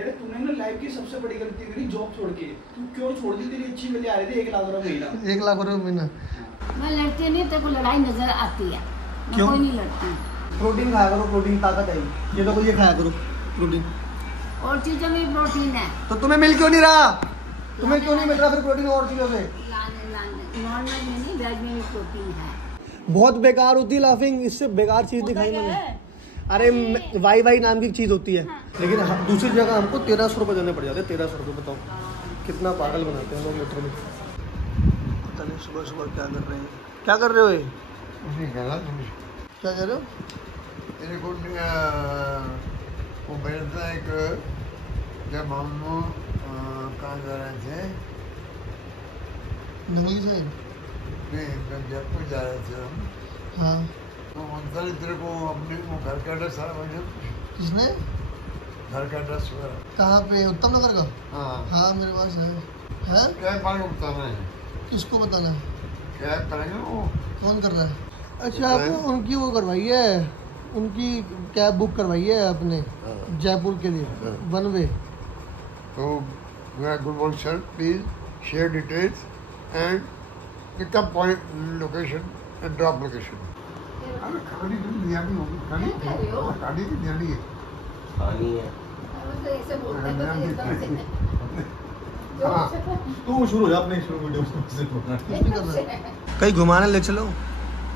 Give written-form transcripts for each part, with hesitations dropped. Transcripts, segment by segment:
यार तूने ना लाइफ की सबसे बड़ी गलती करी जॉब छोड़ के। तू क्यों छोड़ दी? तेरी अच्छी मिल आ रही थी 1 लाख रुपए महीना। 1 लाख रुपए महीना। मैं लड़ती नहीं, तेरे को लड़ाई नजर आती है। मैं क्यों? कोई नहीं लड़ती। प्रोटीन खाया करो, प्रोटीन ताकत आएगी। ये तो ये खाया करो प्रोटीन। और चीजों में प्रोटीन है। तो तुम्हें मिल क्यों नहीं रहा? तुम्हें क्यों नहीं मिल रहा फिर प्रोटीन और चीजों से? नॉर्मल में नहीं, वेज में भी प्रोटीन है। बहुत बेकार होती है लाफिंग, इससे बेकार चीज दिखाई मैंने। अरे वाई वाई नाम की चीज होती है। लेकिन दूसरी जगह हमको 1300 रुपये देने पड़ जाते हैं। 1300 रुपये बताओ कितना पागल बनाते हैं लोग लीटर में। पता नहीं सुबह सुबह क्या कर रहे हैं। क्या कर रहे हो ये? क्या कर रहे हो? वो बैठता एक जब हम कहाँ जा रहे थे, नंगली साइड? नहीं जयपुर जा रहे थे हम। हाँ। तो अंतर तेरे को अपने वो घर का एड्रेस है? किसने? घर का एड्रेस कहाँ पे? उत्तम नगर का? हाँ हाँ मेरे पास है। क्या पानी उतारना है? किसको बताना है? क्या करेंगे वो? कौन कर रहा है? अच्छा आपने उनकी वो करवाई है, उनकी कैब बुक करवाई है आपने जयपुर के लिए वन वे। तो good morning sir, please share details and pickup point location and drop location. अरे खाने की दुनिया की होगी, खाने की देनी है। हाँ तू शुरू हो जा अपने वीडियो से। कहीं घुमाने ले चलो।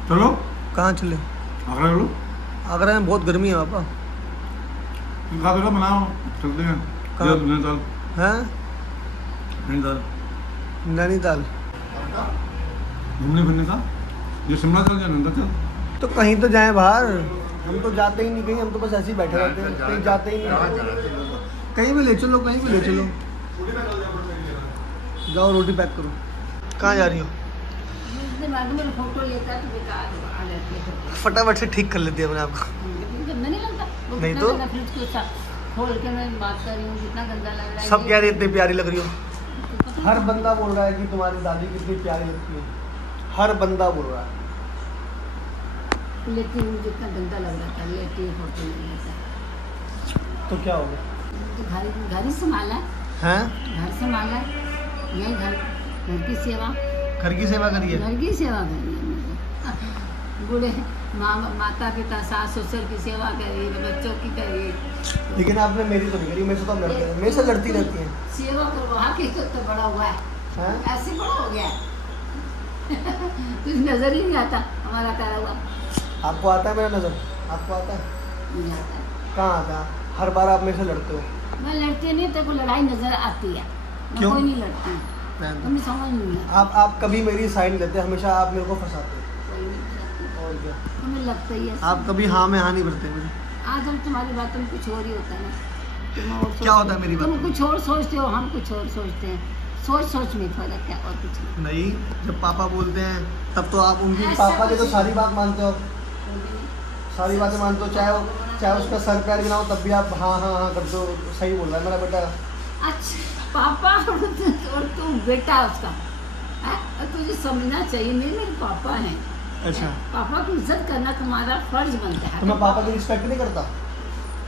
चलो कहाँ चले? आगरा चलो। आगरा में बहुत गर्मी है पापा। खा दो बनाओ, चलते हैं। कहाँ? नैनीताल। हैं? नैनीताल नैनीताल घूमने फिरने का। ये शिमला चल जाए, नैनीताल चल। तो कहीं तो जाएं बाहर। हम तो जाते ही नहीं कहीं, हम तो बस ऐसे ही बैठे रहते हैं, कहीं जाते ही नहीं। कहीं भी ले चलो, कहीं भी ले चलो। जाओ रोटी पैक करो। कहाँ जा रही हो? फोटो लेता तो बेकार आ जाती है। फटाफट से ठीक कर लेती है अपने आप को। नहीं लगता नहीं तो? फ्रिज को खोल के मैं बात कर रही हूँ, कितना गंदा लग रहा है। सब कह रहे इतनी प्यारी लग रही हो। हर बंदा बोल रहा है कि तुम्हारी दादी कितनी प्यारी लगती है। हर बंदा बोल रहा है। लेती हूँ, जितना गंदा लग रहा था लेती हूँ, फोटो नहीं लेता। तो क्या हो गया? तो घर ही संभाला हैं? घर संभाला, यही घर की सेवा। घर की सेवा करिए। घर की सेवा करिए। बूढ़े माता पिता सास ससुर की सेवा करिए, बच्चों की करिए। लेकिन आपने मेरी तो नहीं करी। मेरे से तो आप लड़ती हैं, मेरे से लड़ती रहती हैं। सेवा करवा के तो बड़ा हुआ है, ऐसे बड़ा हो गया है। तुझे नजर ही नहीं आता हमारा करा हुआ। आपको आता है मेरा नजर? आपको आता है? नहीं आता है। कहाँ आता है? हर बार आप मेरे से लड़ते हो। मैं लड़ती नहीं, तेरे को लड़ाई नजर आती है। मैं क्यों? कोई नहीं लड़ती। तुम्हें समझ नहीं आता। आप कभी मेरी साइड लेते, हमेशा आप मेरे को फंसाते हो। कोई नहीं लड़ती। और क्या? तुम्हें लगता ही है। आप कभी हाँ में हाँ नहीं भरते मेरी। आज हम तुम्हारी बातों में कुछ और ही होता है ना। तुम और क्या होता है मेरी बात तुम में? कुछ और सोचते हो, हम कुछ और सोचते हैं। सोच में फर्क है और कुछ नहीं। नहीं, जब पापा बोलते हैं तब तो आप उनकी ऐसा पापा की तो कुछ सारी बात मानते हो। सारी बातें मानते हो, चाहे उसका सर पैर गिना हो तब भी आप हाँ हाँ हाँ करते हो। सही बोल रहा है मेरा बेटा। अच्छा पापा और तू बेटा उसका है? और तुझे समझना चाहिए, मेरे पापा हैं। अच्छा, पापा की इज्जत करना तुम्हारा फर्ज बनता है। तो मैं पापा की रिस्पेक्ट नहीं करता?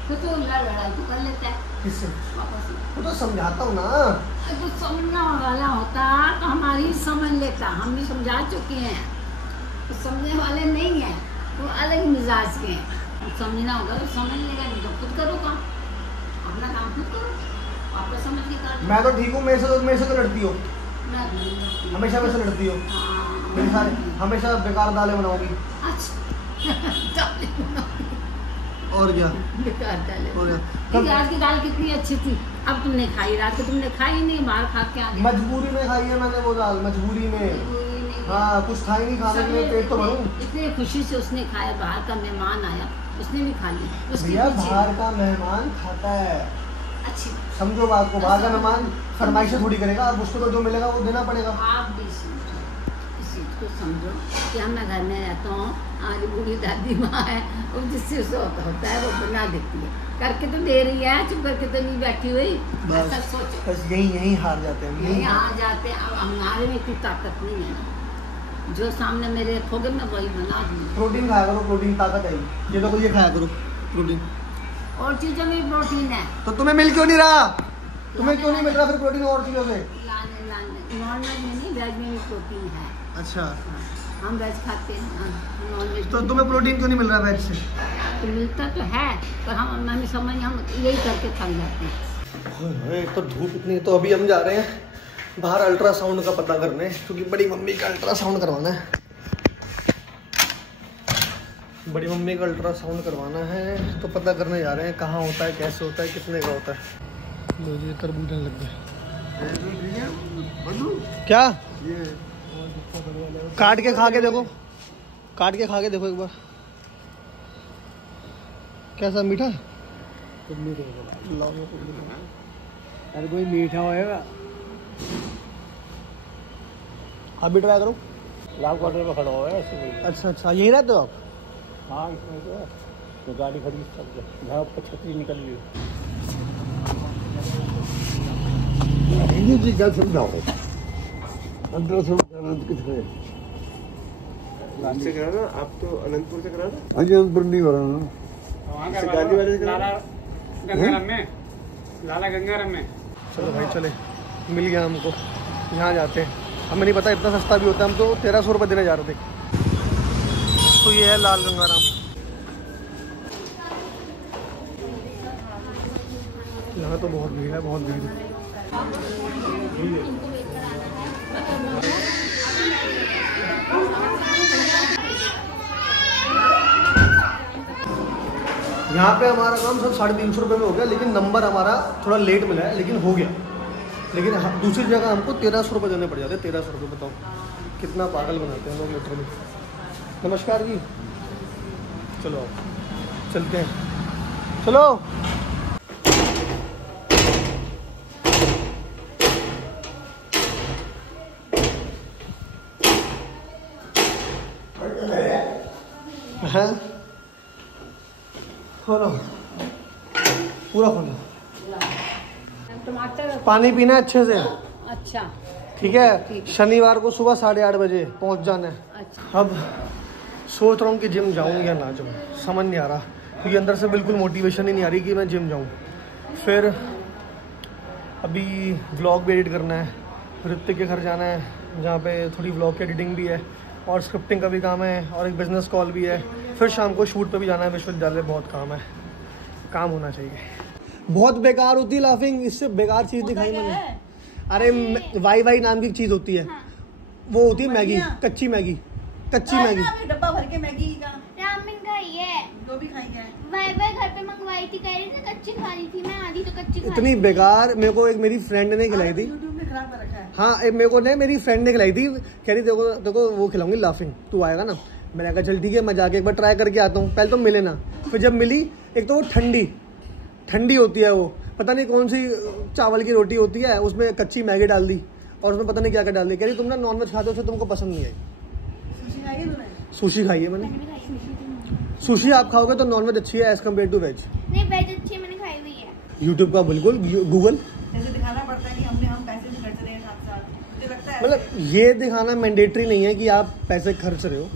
तो लड़ाई तो कर लेता है किससे? पापा से। वो तो समझाता हूँ ना। तो समझना वाला होता तो हमारी समझ लेता, हम भी समझा चुके हैं। तो समझने वाले नहीं हैं, तो अलग मिजाज के हैं। समझना होगा तो समझ लेगा, नहीं तो खुद करो काम, अपना काम खुद करो। पापा समझ के कर। मैं तो ठीक हूँ, मेरे से तो लड़ती हो। मैं नहीं लड़ती। हमेशा मेरे से लड़ती हो। हाँ। मेरे सारे हमेशा बेकार दालें बनाओगी। अच्छा और क्या? बेकार दाल और है। क्या? आज की दाल कितनी अच्छी थी, अब तुमने खाई, रात को तुमने खाई नहीं, बाहर खा के आ गई। मजबूरी में खाई है मैंने वो दाल, मजबूरी में। हाँ, कुछ था ही नहीं खाने के लिए, पेट तो भरूं। इतनी खुशी से उसने खाया, बाहर का मेहमान आया उसने भी खा ली। उसके भैया पीछे बाहर का मेहमान खाता है, अच्छी समझो बात को। बाहर का मेहमान फरमाइशें थोड़ी करेगा, अब उसको तो जो मिलेगा वो देना पड़ेगा। आप भी समझो, इस चीज को समझो कि हम मैं घर में रहता हूँ, आज बूढ़ी दादी माँ है, वो जिससे उससे होता है वो बना देती है, करके तो दे रही है, चुप करके तो नहीं बैठी हुई। ऐसा सोचो, बस यही हार जाते हैं। यही आ जाते हैं। अब हमारे में इतनी ताकत नहीं है, जो सामने मेरे रखोगे मैं वही बना दूँगी। प्रोटीन खाया करो, प्रोटीन ताकत आएगी। ये तो ये खाया करो प्रोटीन। और चीजों में भी प्रोटीन है। तो तुम्हें मिल क्यों नहीं रहा? तुम्हें क्यों नहीं मिल रहा फिर प्रोटीन और चीजों से? नॉन वेज में नहीं, वेज में भी प्रोटीन है। अच्छा, हम वेज खाते हैं, नॉन वेज। तो तुम्हें प्रोटीन क्यों नहीं मिल रहा वेज से? तो मिलता तो है, पर हम समझ हम यही करके थक जाते हैं। एक तो धूप इतनी है, तो अभी हम जा रहे हैं बाहर अल्ट्रासाउंड का पता करने, क्योंकि बड़ी मम्मी का अल्ट्रासाउंड करवाना है। बड़ी मम्मी का अल्ट्रासाउंड करवाना है, तो पता करने जा रहे हैं कहाँ होता है, कैसे होता है, कितने का होता है। मुझे तरबूजन लग गए। क्या? काट के खा के देखो, काट के खा के देखो एक बार, कैसा मीठा? अरे कोई मीठा होएगा। आप भी ट्राई करो। लाल क्वार्टर में खड़ा हुआ है। अच्छा अच्छा, यही रहते हो आप? हाँ, इसमें तो है। तो गाड़ी खड़ी सब जहाँ पर छतरी निकल रही हिंदी जी क्या समझाओ? अल्ट्रासाउंड कराना तो किस में? से कराना, आप तो अनंतपुर से कराना। अजय अनंतपुर नहीं कराना, गांधी वाले से कराना। लाला गंगाराम में। चलो भाई चले, मिल गया हमको, यहाँ जाते हैं। हमें नहीं पता इतना सस्ता भी होता है, हम तो 1300 रुपये देने जा रहे थे। तो ये है लाल गंगाराम। यहाँ तो बहुत भीड़ है, बहुत भीड़ है। यहाँ पे हमारा काम सब 350 रुपये में हो गया, लेकिन नंबर हमारा थोड़ा लेट मिला है, लेकिन हो गया। लेकिन दूसरी जगह हमको 1300 रुपये देने पड़ जाते। 1300 रुपये, बताओ कितना पागल बनाते हैं लोग लीटर में। नमस्कार जी, चलो आप चलते हैं, चलो। हाँ, खोलो, पूरा खोलो। टमाटर पानी पीना है अच्छे से। अच्छा ठीक है, शनिवार को सुबह 8:30 बजे पहुंच जाना है। अच्छा। अब सोच रहा हूँ कि जिम जाऊँ या ना जाऊँ, समझ नहीं आ रहा, क्योंकि अंदर से बिल्कुल मोटिवेशन ही नहीं आ रही कि मैं जिम जाऊँ। फिर अभी व्लॉग भी एडिट करना है, ऋतिक के घर जाना है जहाँ पे थोड़ी व्लॉग की एडिटिंग भी है, और स्क्रिप्टिंग का भी काम है, और एक बिज़नेस कॉल भी है। फिर शाम को शूट पे भी जाना है विश्वविद्यालय, बहुत काम है, काम होना चाहिए। बहुत बेकार होती है लाफिंग, इससे बेकार चीज़ दिखाई मैंने। अरे वाई वाई नाम की चीज़ होती है, वो होती है मैगी, कच्ची मैगी, कच्ची मैगी। डब्बा भर के मैगी का रामेन खाई है, जो भी खाई है। वाई वाई घर पे मंगवाई थी, कह रही थी कच्ची खानी थी, मैं आधी तो कच्ची खाई इतनी बेकार। मेरे को एक मेरी फ्रेंड ने खिलाई थी। यूट्यूब में खराब कर रखा है। हाँ, एक मेरे को ने मेरी फ्रेंड ने खिलाई थी, कह रही देखो देखो वो खिलाऊंगी लाफिंग, तू आएगा ना। मैंने कहा चल ठीक है, मैं जाके एक बार ट्राई करके आता हूँ। पहले तो मिले ना, फिर जब मिली, एक तो वो ठंडी ठंडी होती है, वो पता नहीं कौन सी चावल की रोटी होती है, उसमें कच्ची मैगी डाल दी, और उसमें पता नहीं क्या क्या डाल दी। कह रही तुम ना नॉनवेज खाते हो, तो तुमको पसंद नहीं आई। सुशी खाई है तूने? सुशी खाई है मैंने। मैंने भी खाई सुशी। सुशी आप खाओगे तो नॉनवेज अच्छी है एज कम्पेयर टू वेज। नहीं, वेज अच्छी मैंने खाई हुई है। यूट्यूब का बिल्कुल, गूगल, जैसे दिखाना पड़ता है कि हम पैसे भी खर्च रहे हैं साथ साथ। मुझे लगता है मतलब ये दिखाना मैंडेटरी नहीं है कि आप पैसे खर्च रहे हो,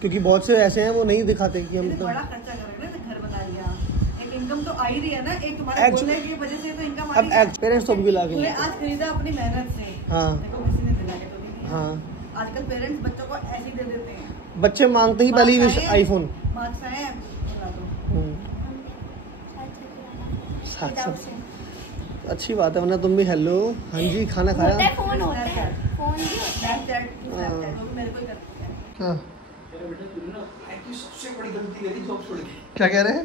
क्योंकि बहुत से ऐसे हैं वो नहीं दिखाते कि हम जैसे बड़ा खर्चा कर रहे हैं ना, घर बना लिया, एक इनकम तो आ ही रही है ना, एक तुम्हारे बोलने की वजह से तो इनकम आ अब रही है। एक्सपीरियंस तो भी लागे। तूने आज खरीदा अपनी मेहनत से। हाँ। देखो किसी ने दिला के तो नहीं दिया। हाँ, आजकल पेरेंट्स बच्चों को ऐसे ही दे देते हैं। बच्चे मांगते ही पहले ही आईफोन। मार्क्स आए बुला दो। साथ अच्छी बात है, वरना तुम भी हेलो, हाँ जी, खाना होता है, खाया? फोन होता है, फोन भी होता है। स्नैपचैट वो भी मेरे को ही करते हैं। क्या बेटा तूने ना लाइफ की सबसे बड़ी गलती करी जॉब छोड़ के। क्या कह रहे हैं?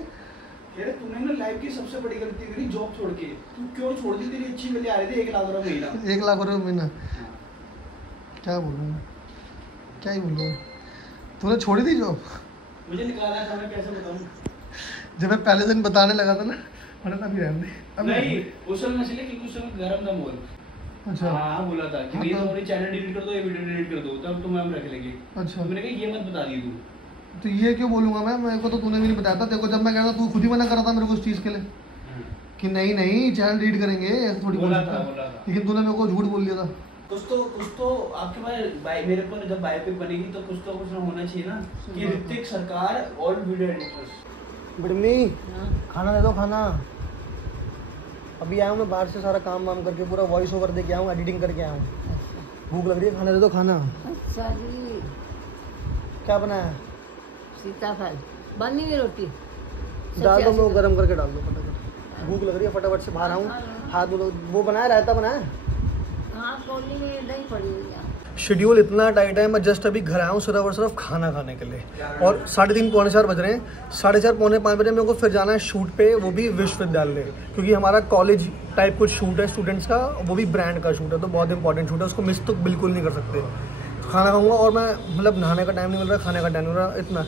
कह रहे तूने ना लाइफ की सबसे बड़ी गलती करी जॉब छोड़ के। तू क्यों छोड़ दी? तेरी अच्छी वाली आ रही थी 1 लाख रुपए महीना। 1 लाख रुपये महीना? क्या बोलूँ, क्या ही बोलूँ। तूने छोड़ी थी जॉब? मुझे निकाला था, मैं कैसे बताऊं? जब मैं पहले दिन बताने लगा था ना, मैंने कहा अभी रहने दे, अभी नहीं, उस समय इसलिए क्योंकि उस समय गरम था मोल। अच्छा हाँ, बोला था कि हाँ, ये तो- तुम्हारी चैनल डिलीट कर दो, ये वीडियो डिलीट कर दो, तब तुम्हें हम रख लेंगे। अच्छा, तो मैंने कहा ये मत बता दी तू। तो ये क्यों बोलूँगा मैं? मेरे को तो तूने भी नहीं बताया था। देखो जब मैं कह रहा था, तू खुद ही मना कर रहा था मेरे को उस चीज़ के लिए कि नहीं नहीं चैनल डिलीट करेंगे, ऐसे थोड़ी बोल बोला सकता था। है। लेकिन तूने मेरे को झूठ बोल दिया था। कुछ तो आपके पास मेरे पर जब बायोपिक बनेगी तो कुछ ना होना चाहिए ना कि ऋतिक सरकार ऑल वीडियो एडिटर्स। बिड़मी खाना दे दो खाना। अभी आया हूँ मैं बाहर से, सारा काम वाम करके पूरा वॉइस ओवर दे के आया हूँ, एडिटिंग करके आया हूँ। भूख लग रही है, खाना दे दो खाना। अच्छा जी। क्या बनाया? सीताफल बनी हुई रोटी डाल दो, मैं गरम करके डाल दो फटाफट। भूख लग रही है, फटाफट से बाहर आऊँ, हाथ धो। वो बनाया, रायता बनाया। हाँ कोली में दही पड़ी हुई है। शेड्यूल इतना टाइट है, मैं जस्ट अभी घर आया हूँ सिर्फ और सिर्फ खाना खाने के लिए। और 3:30 पौने 4 बज रहे हैं। 4:30 पौने 5 बजे मेरे को फिर जाना है शूट पे, वो भी विश्वविद्यालय, क्योंकि हमारा कॉलेज टाइप कुछ शूट है स्टूडेंट्स का, वो भी ब्रांड का शूट है, तो बहुत इंपॉर्टेंट शूट है, उसको मिस तो बिल्कुल नहीं कर सकते। तो खाना खाऊंगा और मैं मतलब नहाने का टाइम नहीं मिल रहा, खाने का टाइम नहीं मिल रहा। इतना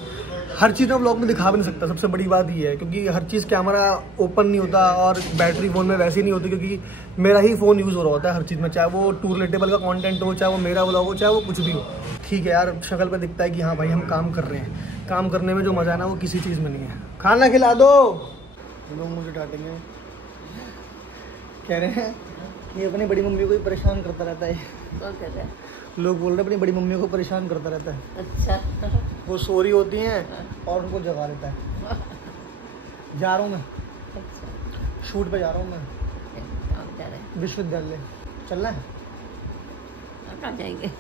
हर चीज़ मैं व्लॉग में दिखा भी नहीं सकता, सबसे बड़ी बात ये है, क्योंकि हर चीज़ कैमरा ओपन नहीं होता और बैटरी फ़ोन में वैसे ही नहीं होती, क्योंकि मेरा ही फ़ोन यूज़ हो रहा होता है हर चीज़ में, चाहे वो टू रिलेटेबल का कंटेंट हो, चाहे वो मेरा व्लॉग हो, चाहे वो कुछ भी हो। ठीक है यार, शक्ल पे दिखता है कि हाँ भाई हम काम कर रहे हैं। काम करने में जो मज़ा है ना, वो किसी चीज़ में नहीं है। खाना खिला दो। लोग मुझे डांटेंगे, कह रहे हैं ये अपनी बड़ी मम्मी को ही परेशान करता रहता है। कौन कहता है? लोग बोल रहे हैं अपनी बड़ी मम्मी को परेशान करता रहता है। अच्छा। वो सो रही होती हैं और उनको जगा लेता है। जा रहा हूँ मैं, अच्छा शूट पे जा रहा हूँ मैं, कहाँ जा रहे हैं? विश्वविद्यालय चलना है। कहाँ जाएंगे?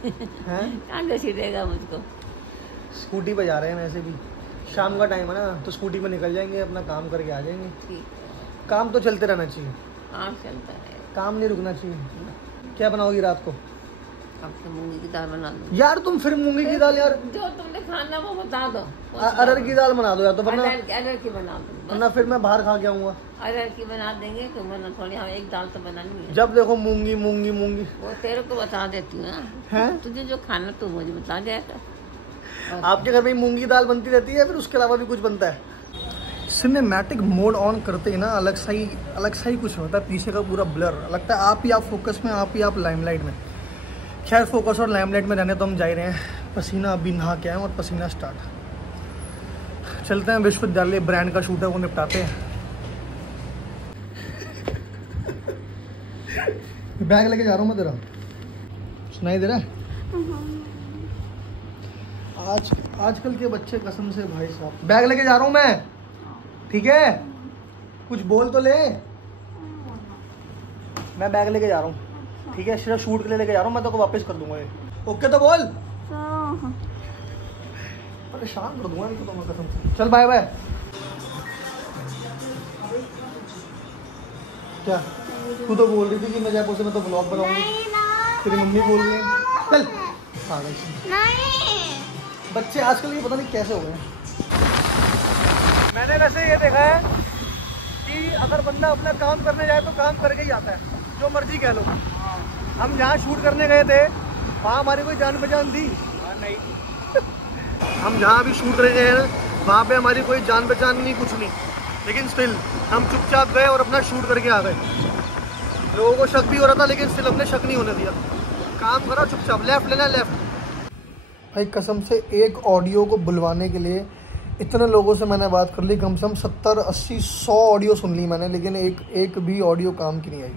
हैं? कहाँ घसीटेगा मुझको? स्कूटी पे जा रहे हैं, वैसे भी शाम का टाइम है ना, तो स्कूटी पे निकल जाएंगे, अपना काम करके आ जाएंगे। ठीक है, काम तो चलते रहना चाहिए, काम चलता है, काम नहीं रुकना चाहिए। क्या बनाओगी रात को? अब तो मूंगी की दाल बना दो। यार तुम फिर मूंगी की दाल, यार जो तुमने खाना वो बता दो। अरहर की दाल बना दो यार, तो वरना अरहर की बना दो, वरना फिर मैं बाहर खा के आऊँगा। अरहर की बना देंगे तो बना थोड़ी, हाँ एक दाल तो बनानी है। जब देखो मूंगी मूंगी मूंगी। वो तेरे को बता देती हूँ ना, हैं? तुझे जो खाना तू मुझे बता जाएगा। आपके घर में मूंगी दाल बनती रहती है, फिर उसके अलावा भी कुछ बनता है? सिनेमैटिक मोड ऑन करते ही ना अलग सा ही कुछ होता है, पीछे का पूरा ब्लर लगता है। आप ही आप फोकस में, आप ही आप लाइमलाइट में। खैर फोकस और लाइमलाइट में रहने तो हम जा ही रहे हैं। पसीना अभी नहा के आए और पसीना स्टार्ट। चलते हैं विश्वविद्यालय, ब्रांड का शूट है, वो निपटाते हैं। बैग लेके जा रहा हूँ मैं तेरा, सुनाई दे रहा है? आजकल के बच्चे कसम से भाई साहब। बैग लेके जा रहा हूँ मैं, ठीक है? कुछ बोल तो ले। मैं बैग लेके जा रहा हूँ, ठीक है? सिर्फ शूट के लिए लेके जा रहा हूँ, मैं तो को वापस कर दूंगा ये। ओके तो बोल। परेशान कर दूंगा इनको तो मैं कसम से। चल बाय बाय। क्या तू तो बोल रही थी कि मैं जयपुर से मैं तो ब्लॉग बनाऊंगी, तेरी मम्मी बोल रही है। चल पागल बच्चे आजकल ये पता नहीं कैसे हो गए। मैंने वैसे ये देखा है कि अगर बंदा अपना काम करने जाए तो काम करके ही आता है, जो मर्जी कह लो। हम जहाँ शूट करने गए थे वहाँ हमारी कोई जान पहचान थी? नहीं। हम जहाँ भी शूट करने गए हैं वहाँ पे हमारी कोई जान पहचान नहीं, कुछ नहीं, लेकिन स्टिल हम चुपचाप गए और अपना शूट करके आ गए। लोगों को शक भी हो रहा था, लेकिन स्टिल हमने शक नहीं होने दिया। काम करो चुपचाप, लेफ्ट लेना लेफ्ट। भाई कसम से एक ऑडियो को बुलवाने के लिए इतने लोगों से मैंने बात कर ली, कम से कम 70, 80, 100 ऑडियो सुन ली मैंने, लेकिन एक भी ऑडियो काम की नहीं आई।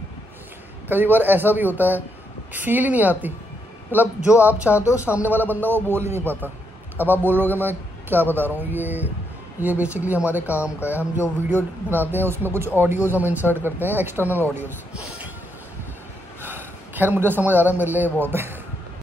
कई बार ऐसा भी होता है, फील ही नहीं आती, मतलब जो आप चाहते हो सामने वाला बंदा वो बोल ही नहीं पाता। अब आप बोल रहे हो मैं क्या बता रहा हूँ, ये बेसिकली हमारे काम का है। हम जो वीडियो बनाते हैं उसमें कुछ ऑडियोज़ हम इंसर्ट करते हैं, एक्सटर्नल ऑडियोज़। खैर मुझे समझ आ रहा है, मेरे लिए बहुत है।